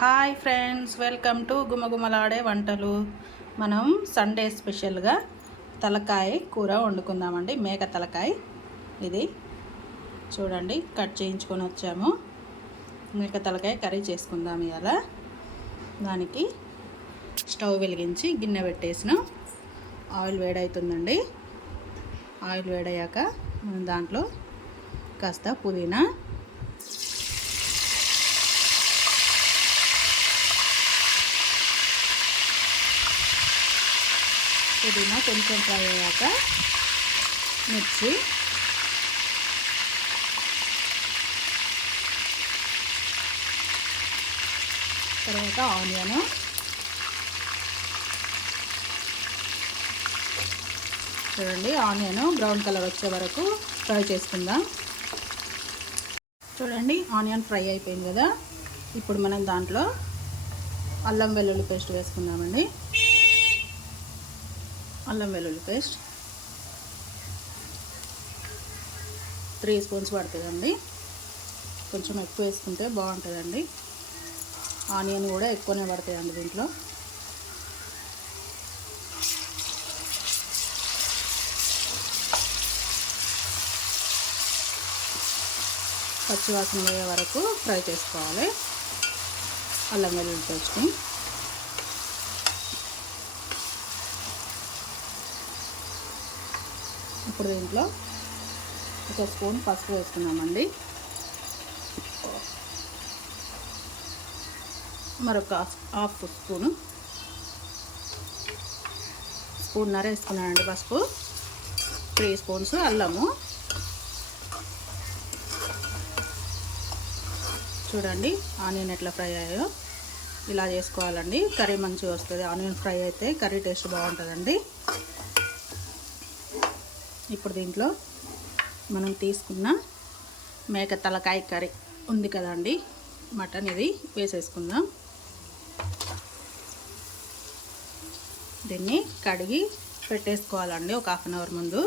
Hi friends, welcome to గుమగుమలాడే వంటలు. మనం సండే స్పెషల్గా తలకాయ కూర వండుకుందామండి. మేక తలకాయ ఇది చూడండి, కట్ చేయించుకొని వచ్చాము. మేక తలకాయ కర్రీ చేసుకుందాం ఇవాళ. దానికి స్టవ్ వెలిగించి గిన్నె పెట్టేసిన ఆయిల్ వేడవుతుందండి. ఆయిల్ వేడయ్యాక మనం దాంట్లో కాస్త పుదీనా, కొంచెం ఫ్రై అయ్యాక మిర్చి, తర్వాత ఆనియన్, చూడండి ఆనియన్ బ్రౌన్ కలర్ వచ్చే వరకు ఫ్రై చేసుకుందాం. చూడండి ఆనియన్ ఫ్రై అయిపోయింది కదా. ఇప్పుడు మనం దాంట్లో అల్లం వెల్లుల్లి పేస్ట్ వేసుకుందామండి. అల్లం వెల్లుల్లి పేస్ట్ 3 స్పూన్స్ పడుతుందండి. కొంచెం ఎక్కువ వేసుకుంటే బాగుంటుందండి. ఆనియన్ కూడా ఎక్కువనే పడతాయండి దీంట్లో. పచ్చివాసన పోయే వరకు ఫ్రై చేసుకోవాలి అల్లం వెల్లుల్లి పేస్ట్ని. ఇప్పుడు దీంట్లో 1 స్పూన్ పసుపు వేసుకున్నామండి. మరొక హాఫ్ స్పూన్నర వేసుకున్నానండి పసుపు. 3 స్పూన్స్ అల్లము. చూడండి ఆనియన్ ఎట్లా ఫ్రై అయ్యాయో ఇలా చేసుకోవాలండి. కర్రీ మంచిగా వస్తుంది. ఆనియన్ ఫ్రై అయితే కర్రీ టేస్ట్ బాగుంటుందండి. ఇప్పుడు దీంట్లో మనం తీసుకున్న మేక తలకాయ కర్రీ ఉంది కదండి, మటన్, ఇది వేసేసుకుందాం. దీన్ని కడిగి పెట్టేసుకోవాలండి. ఒక 1/2 అవర్ ముందు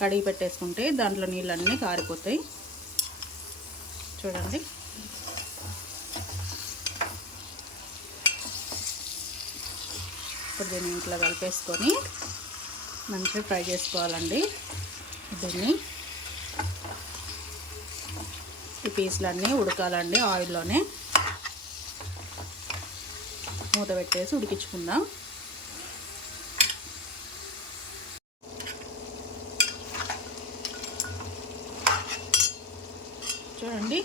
కడిగి పెట్టేసుకుంటే దాంట్లో నీళ్ళన్నీ కారిపోతాయి. చూడండి ఇప్పుడు దీన్ని ఇంట్లో కలిపేసుకొని మంచిగా ఫ్రై చేసుకోవాలండి. దీన్ని ఈ పీసులన్నీ ఉడకాలండి ఆయిల్లోనే. మూత పెట్టేసి ఉడికించుకుందాం. చూడండి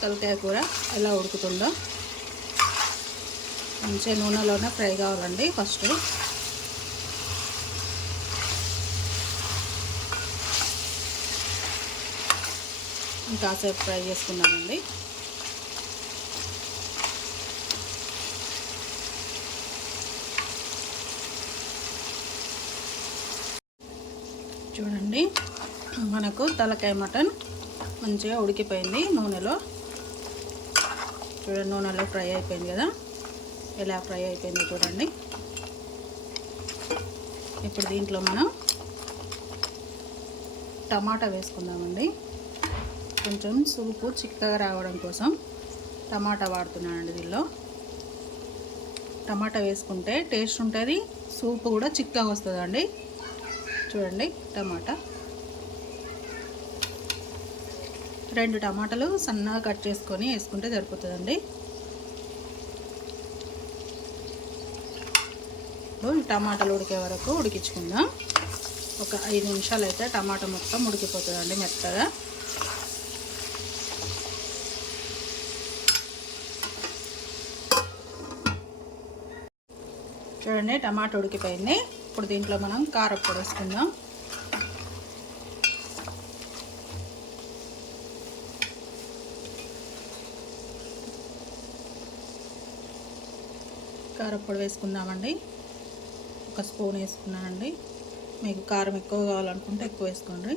తలకాయ కూర ఎలా ఉడుకుతుందో. మంచిగా నూనెలోనే ఫ్రై కావాలండి. ఫస్ట్ కాసేపు ఫ్రై చేసుకున్నామండి. చూడండి మనకు తలకాయ మటన్ మంచిగా ఉడికిపోయింది నూనెలో. చూడండి నూనెలో ఫ్రై అయిపోయింది కదా, ఎలా ఫ్రై అయిపోయిందో చూడండి. ఇప్పుడు దీంట్లో మనం టమాటా వేసుకుందామండి. కొంచెం సూపు చిక్కగా రావడం కోసం టమాటా వాడుతున్నానండి. దీనిలో టమాటా వేసుకుంటే టేస్ట్ ఉంటుంది, సూపు కూడా చిక్కగా వస్తుందండి. చూడండి టమాటా 2 టమాటాలు సన్నగా కట్ చేసుకొని వేసుకుంటే సరిపోతుందండి. ఇప్పుడు టమాటాలు ఉడికే వరకు ఉడికించుకుందాం. ఒక 5 నిమిషాలు అయితే టమాటా మొత్తం ఉడికిపోతుందండి మెత్తగా. చూడండి టమాటా ఉడికిపోయింది. ఇప్పుడు దీంట్లో మనం కారప్పొడి వేసుకుందాం. కారప్పొడి వేసుకుందామండి. 1 స్పూన్ వేసుకున్నానండి. మీకు కారం ఎక్కువ కావాలనుకుంటే ఎక్కువ వేసుకోండి.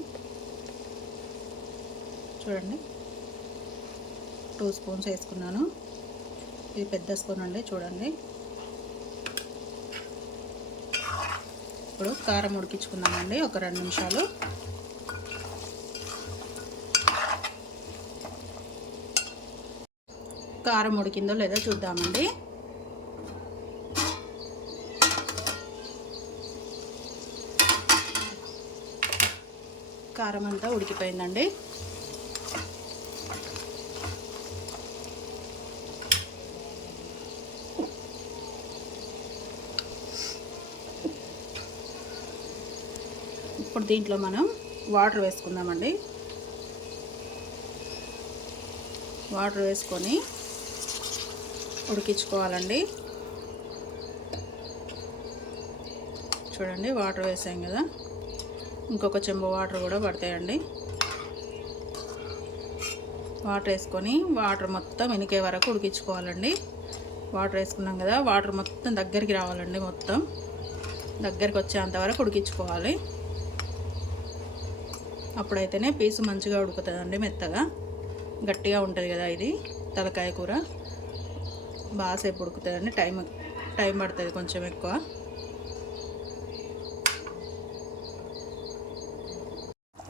చూడండి 2 స్పూన్స్ వేసుకున్నాను. ఇది పెద్ద స్పూన్ అండి. చూడండి ఇప్పుడు కారం ఉడికించుకున్నామండి ఒక 2 నిమిషాలు. కారం ఉడికిందో లేదో చూద్దామండి. కారం అంతా ఉడికిపోయిందండి. ఇప్పుడు దీంట్లో మనం వాటర్ వేసుకుందామండి. వాటర్ వేసుకొని ఉడికించుకోవాలండి. చూడండి వాటర్ వేసాం కదా, ఇంకొక చెంబు వాటర్ కూడా పడతాయండి. వాటర్ వేసుకొని వాటర్ మొత్తం ఇనికే వరకు ఉడికించుకోవాలండి. వాటర్ వేసుకున్నాం కదా, వాటర్ మొత్తం దగ్గరికి రావాలండి. మొత్తం దగ్గరికి వచ్చేంత వరకు ఉడికించుకోవాలి. అప్పుడైతేనే పీసు మంచిగా ఉడుకుతుందండి. మెత్తగా గట్టిగా ఉంటుంది కదా ఇది తలకాయ కూర, బాగాసేపు ఉడుకుతుందండి. టైం పడుతుంది కొంచెం ఎక్కువ.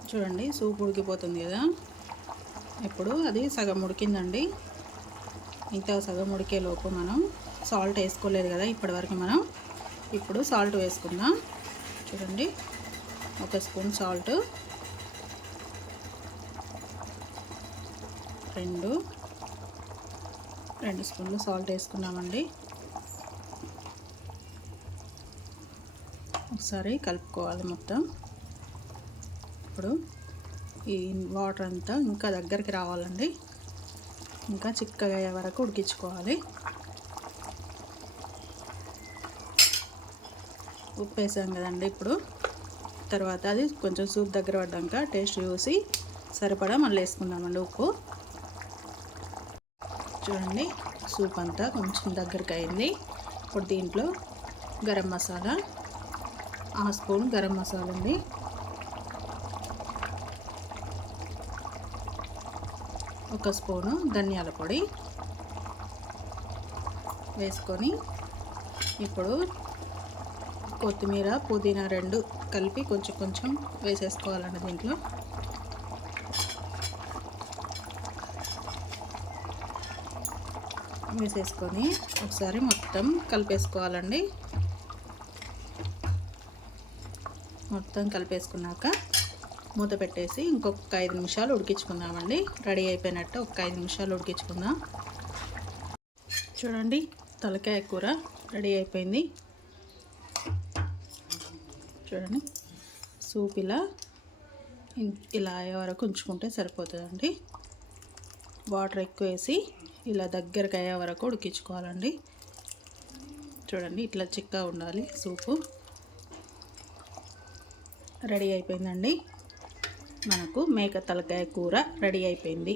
చూడండి సూప్ ఉడికిపోతుంది కదా, ఇప్పుడు అది సగం ఉడికిందండి. ఇంకా సగం ఉడికేలోపు మనం సాల్ట్ వేసుకోలేదు కదా ఇప్పటివరకు మనం. ఇప్పుడు సాల్ట్ వేసుకుందాం. చూడండి 1 స్పూన్ సాల్ట్, 2 స్పూన్లు సాల్ట్ వేసుకున్నామండి. ఒకసారి కలుపుకోవాలి మొత్తం. ఇప్పుడు ఈ వాటర్ అంతా ఇంకా దగ్గరికి రావాలండి. ఇంకా చిక్కగా అయ్యే వరకు ఉడికించుకోవాలి. ఉప్పు వేసాం కదండి. ఇప్పుడు తర్వాత అది కొంచెం సూప్ దగ్గర పడ్డాక టేస్ట్ చూసి సరిపడా మళ్ళీ వేసుకుందామండి ఉప్పు. చూడండి సూప్ అంతా కొంచెం దగ్గరికి అయింది. ఇప్పుడు దీంట్లో గరం మసాలా 1 స్పూన్ గరం మసాలా అండి, 1 స్పూను ధనియాల పొడి వేసుకొని ఇప్పుడు కొత్తిమీర పుదీనా 2 కలిపి కొంచెం కొంచెం వేసేసుకోవాలండి. దీంట్లో వేసేసుకొని ఒకసారి మొత్తం కలిపేసుకోవాలండి. మొత్తం కలిపేసుకున్నాక మూత పెట్టేసి ఇంకొక 5 నిమిషాలు ఉడికించుకుందామండి. రెడీ అయిపోయినట్టు ఒక 5 నిమిషాలు ఉడికించుకుందాం. చూడండి తలకాయ కూర రెడీ అయిపోయింది. చూడండి సూప్ ఇలా అయ్యే వరకు ఉంచుకుంటే సరిపోతుందండి. వాటర్ ఎక్కువ వేసి ఇలా దగ్గరకు అయ్యే వరకు ఉడికించుకోవాలండి. చూడండి ఇట్లా చిక్కగా ఉండాలి సూపు. రెడీ అయిపోయిందండి. మనకు మేక తలకాయ కూర రెడీ అయిపోయింది.